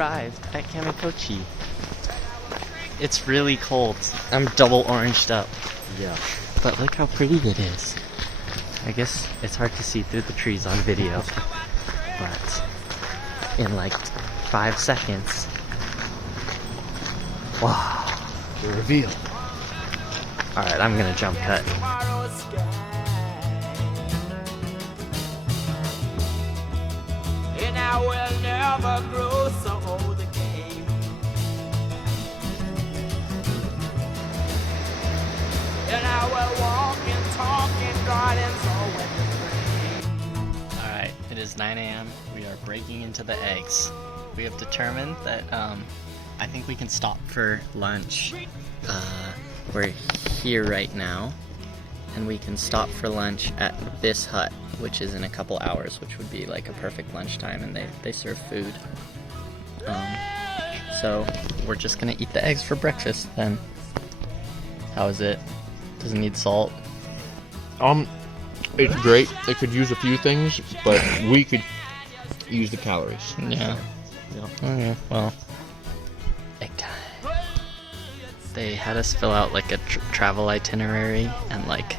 arrived at Kamikochi. It's really cold. I'm double oranged up. Yeah. But look how pretty it is. I guess it's hard to see through the trees on video, but in like 5 seconds. Wow. The reveal. Alright, I'm gonna jump cut. And I will never grow so old again. And I will walk and talk in gardens all winter. Alright, it is 9 a.m. We are breaking into the eggs. We have determined that I think we can stop for lunch. We're here right now, and we can stop for lunch at this hut, which is in a couple hours, which would be like a perfect lunchtime, and they serve food. So we're just gonna eat the eggs for breakfast then. How is it? Does it need salt? It's great. It could use a few things, but we could use the calories. Yeah. Yeah. Okay, well, egg time. They had us fill out like a travel itinerary and like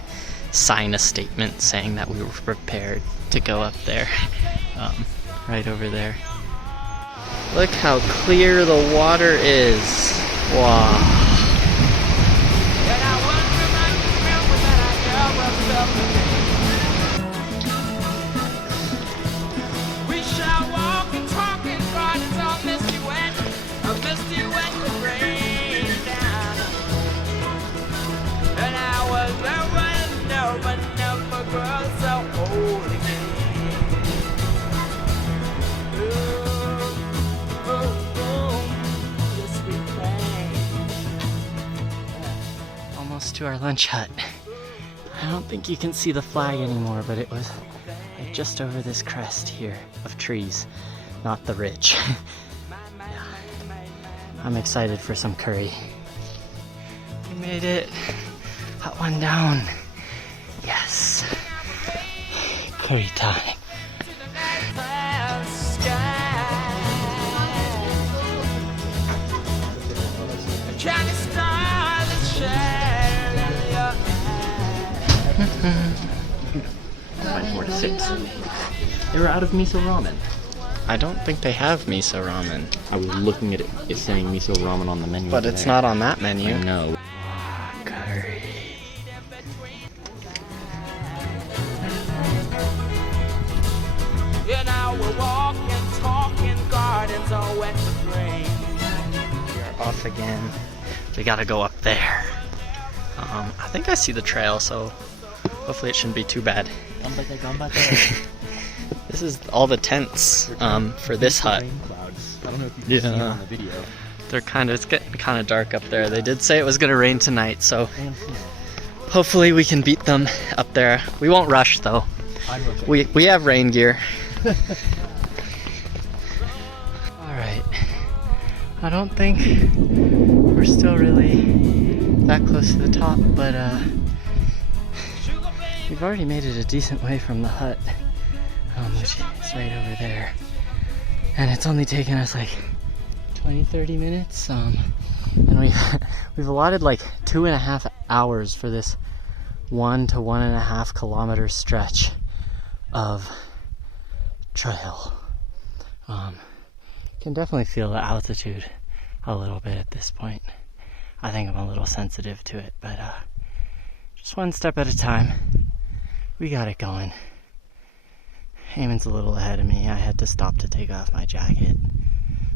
sign a statement saying that we were prepared to go up there. Right over there. Look how clear the water is. Wow. And I wonder if I remember that I never felt the pain. We shall walk and talk in gardens all misty wet with rain down. And I will never grow so old again. The sweet thing. Almost to our lunch hut. I don't think you can see the flag anymore, but it was like just over this crest here of trees, not the ridge. Yeah. I'm excited for some curry. We made it. Hot one down. Yes. Curry time. Johnny Star, the shadow in your eyes. 4 to 6. They were out of miso ramen. I don't think they have miso ramen. I was looking at it. It's saying miso ramen on the menu. But it's not on that menu. I know. Curry. And I will walk and talk in gardens all wet with rain. We are off again. We gotta go up there. I think I see the trail, so hopefully it shouldn't be too bad. This is all the tents for this hut. I don't know if you can see it on the video. It's getting kind of dark up there. They did say it was gonna rain tonight, so hopefully we can beat them up there. We won't rush though. We have rain gear. Alright. I don't think we're still really that close to the top, but we've already made it a decent way from the hut, which is right over there. And it's only taken us like 20-30 minutes, and we've allotted like 2.5 hours for this 1 to 1.5 kilometer stretch of trail. Can definitely feel the altitude a little bit at this point. I think I'm a little sensitive to it, but just one step at a time. We got it going. Eamon's a little ahead of me. I had to stop to take off my jacket.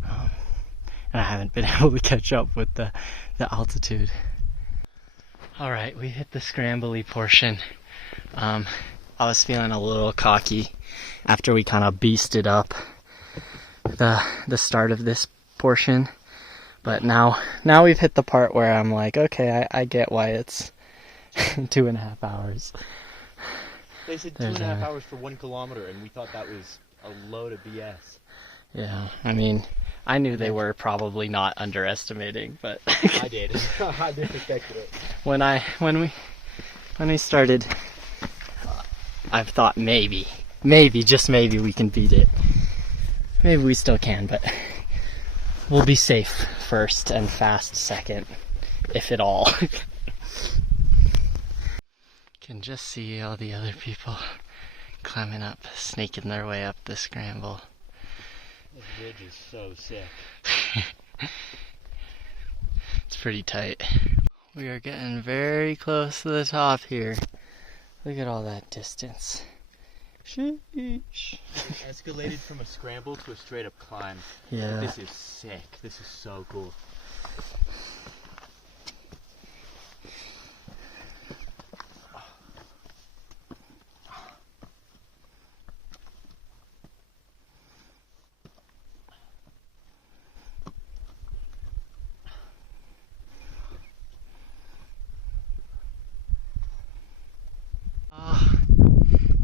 And I haven't been able to catch up with the altitude. Alright, we hit the scrambly portion. I was feeling a little cocky after we kind of beasted up the start of this portion. But now we've hit the part where I'm like, okay, I get why it's 2.5 hours. They said 2.5 hours for 1 kilometer, and we thought that was a load of BS. Yeah, I mean, I knew they were probably not underestimating, but I did. I did expect it. When we started, I've thought maybe, just maybe we can beat it. Maybe we still can, but We'll be safe first and fast second, if at all. Can just see all the other people climbing up, snaking their way up the scramble. This ridge is so sick. It's pretty tight. We are getting very close to the top here. Look at all that distance. Sheesh. Escalated from a scramble to a straight up climb. Yeah. This is sick. This is so cool.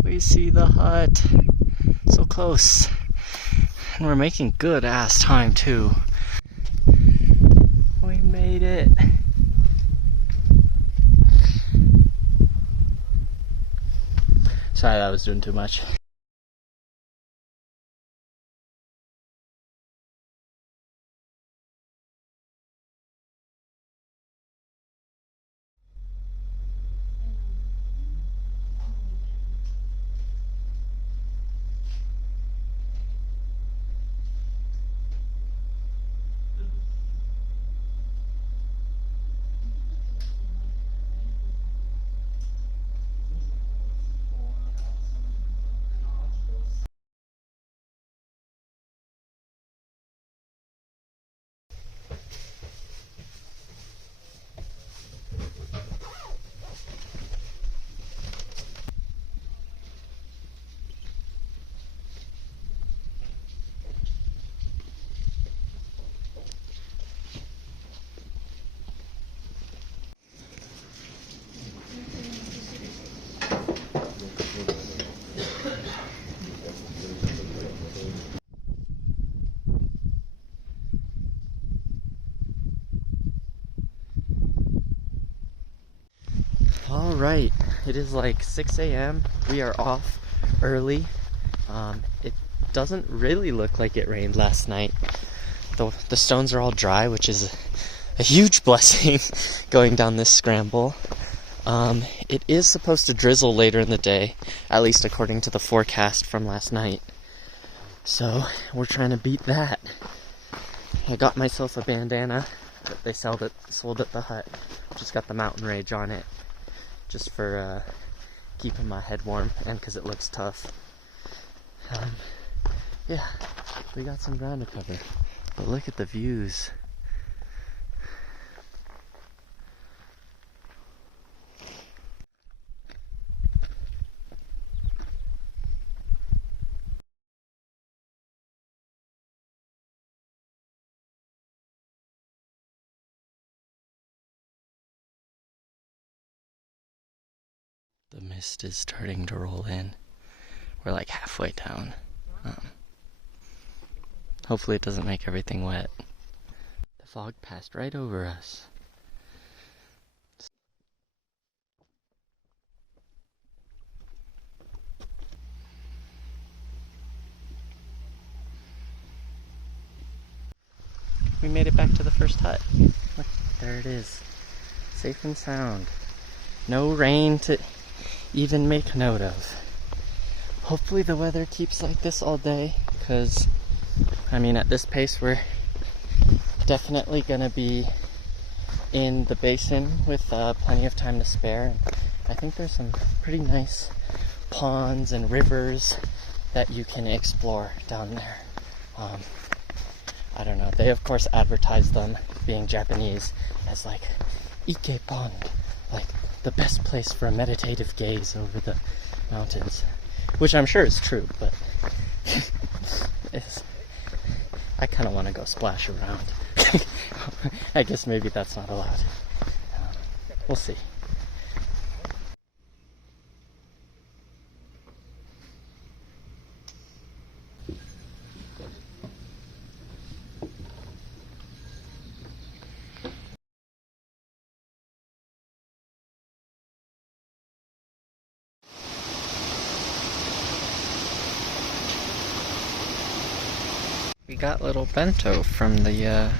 We see the hut. So close. And we're making good ass time too. We made it. Sorry, that was doing too much. Alright, it is like 6 a.m. We are off early. It doesn't really look like it rained last night. The stones are all dry, which is a huge blessing going down this scramble. It is supposed to drizzle later in the day, at least according to the forecast from last night. So we're trying to beat that. I got myself a bandana that they sold at the hut. Just got the Mountain Rage on it, just for keeping my head warm and because it looks tough. Yeah, we got some ground to cover, but look at the views. The mist is starting to roll in. We're like halfway down. Hopefully it doesn't make everything wet. The fog passed right over us. We made it back to the first hut. Look, there it is. Safe and sound. No rain to even make note of. Hopefully the weather keeps like this all day, because I mean at this pace we're definitely gonna be in the basin with plenty of time to spare. I think there's some pretty nice ponds and rivers that you can explore down there. I don't know, they of course advertise them, being Japanese, as like Ike Pond, like the best place for a meditative gaze over the mountains, which I'm sure is true, but I kind of want to go splash around. I guess maybe that's not allowed. We'll see. We got little bento from the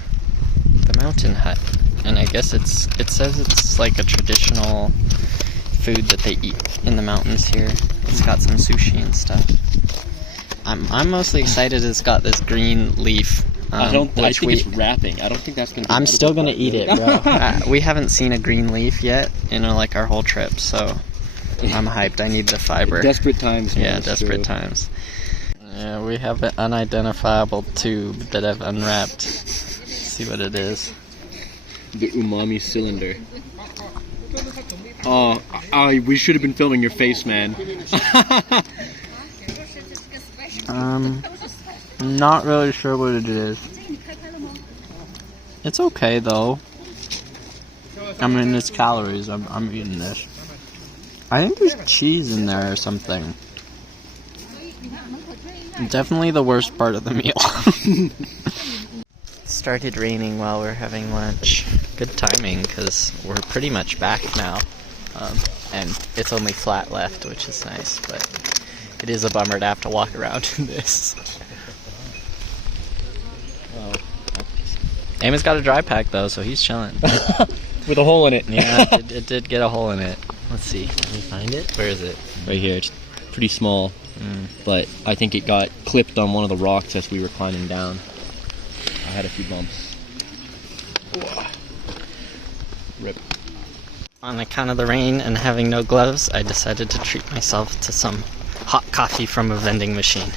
mountain hut, and I guess it says it's like a traditional food that they eat in the mountains here. It's got some sushi and stuff. I'm mostly excited it's got this green leaf. I think it's wrapping. I don't think that's gonna be I'm still gonna eat it, bro. We haven't seen a green leaf yet in like our whole trip, so I'm hyped. I need the fiber. Desperate times, man. Yeah, desperate times. Yeah, we have an unidentifiable tube that I've unwrapped. Let's see what it is. The umami cylinder. Oh, we should have been filming your face, man. Not really sure what it is. It's okay though. I mean, it's calories. I'm eating this. I think there's cheese in there or something. Definitely the worst part of the meal. It started raining while we're having lunch. Good timing, because we're pretty much back now. And it's only flat left, which is nice, but it is a bummer to have to walk around in this. Eamon's got a dry pack though, so he's chilling. With a hole in it. Yeah, it did get a hole in it. Let's see. Can we find it? Where is it? Right here. It's pretty small, but I think it got clipped on one of the rocks as we were climbing down. I had a few bumps. Rip. On account of the rain and having no gloves, I decided to treat myself to some hot coffee from a vending machine.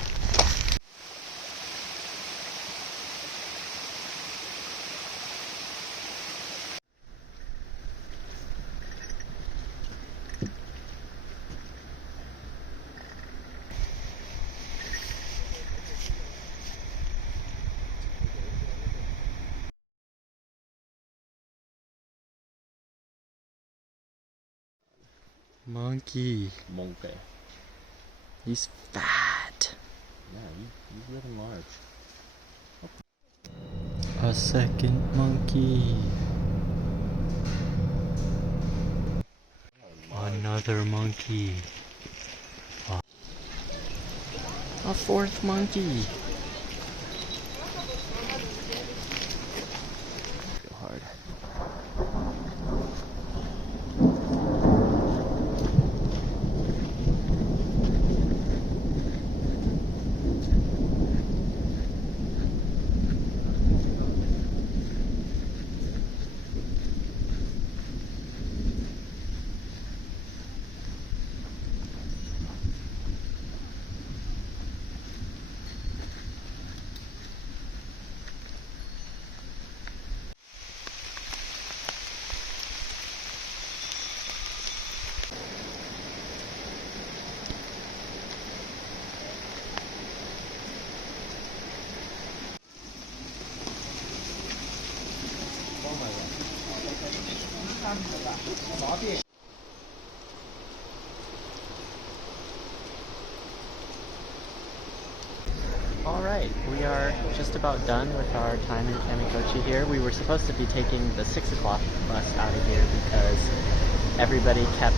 Monkey. He's fat. Yeah, he's living large. A second monkey. Another monkey. A fourth monkey. Go hard. Alright, we are just about done with our time in Kamikochi here. We were supposed to be taking the 6 o'clock bus out of here because everybody kept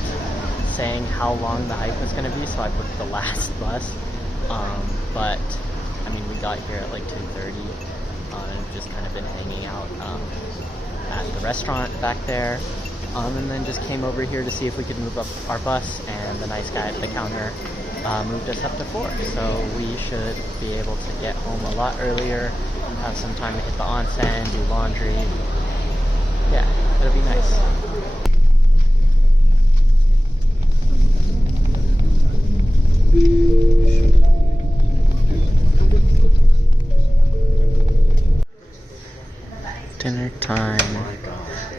saying how long the hike was going to be, so I booked the last bus. But, I mean, we got here at like 2:30 and just kind of been hanging out at the restaurant back there. And then just came over here to see if we could move up our bus, and the nice guy at the counter moved us up to 4. So we should be able to get home a lot earlier, have some time to hit the onsen, do laundry. Yeah, it'll be nice. Dinner time.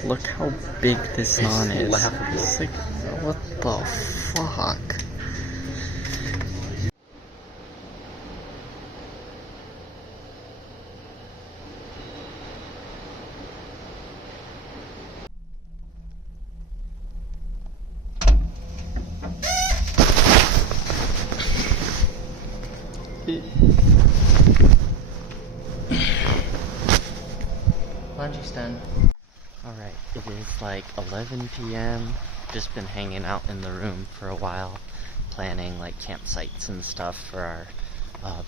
Look how big this naan is. It's like, what the fuck? Lungy's done. Alright, it is like 11 p.m. Just been hanging out in the room for a while, planning like campsites and stuff for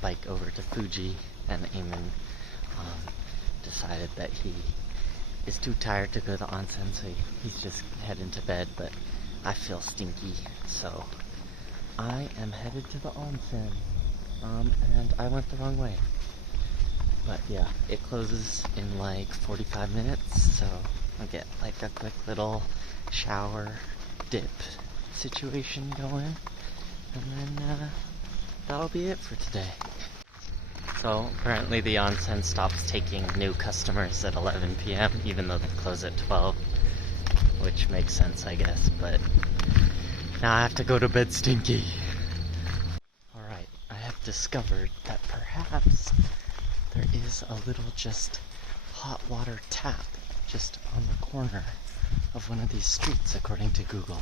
bike over to Fuji, and Eamon decided that he is too tired to go to the onsen, so he's just heading to bed, but I feel stinky, so I am headed to the onsen, and I went the wrong way. But yeah, it closes in like 45 minutes, so I'll get like a quick little shower dip situation going, and then that'll be it for today. So apparently the onsen stops taking new customers at 11 p.m. even though they close at 12, which makes sense, I guess, but now I have to go to bed stinky. Alright, I have discovered that perhaps there is a little just hot water tap just on the corner of one of these streets according to Google.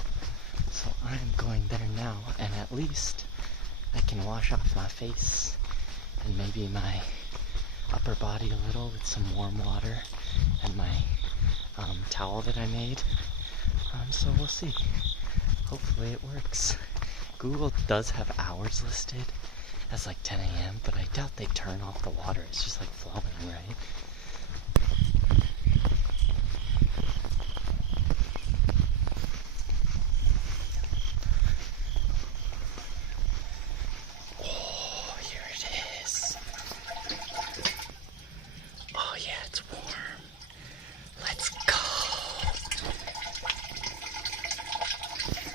So I'm going there now, and at least I can wash off my face and maybe my upper body a little with some warm water and my towel that I made. So we'll see. Hopefully it works. Google does have hours listed as like 10 a.m., but I doubt they turn off the water. It's just like flowing, right? Oh, here it is. Oh yeah, it's warm. Let's go.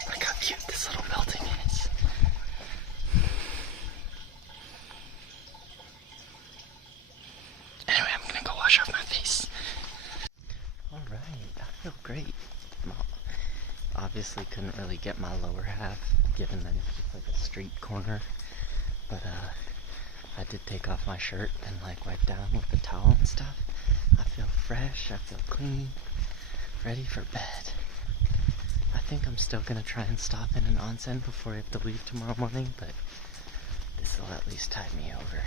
Look how cute this little building is. Anyway, I'm gonna go wash off my face. Alright, I feel great. Obviously couldn't really get my lower half, given that it's just like a street corner. But I did take off my shirt and like wipe down with the towel and stuff. I feel fresh, I feel clean, ready for bed. I think I'm still gonna try and stop in an onsen before I have to leave tomorrow morning, but this will at least tide me over.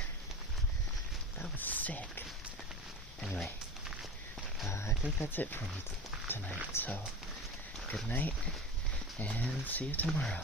That was sick. Anyway, I think that's it for me tonight, so good night, and see you tomorrow.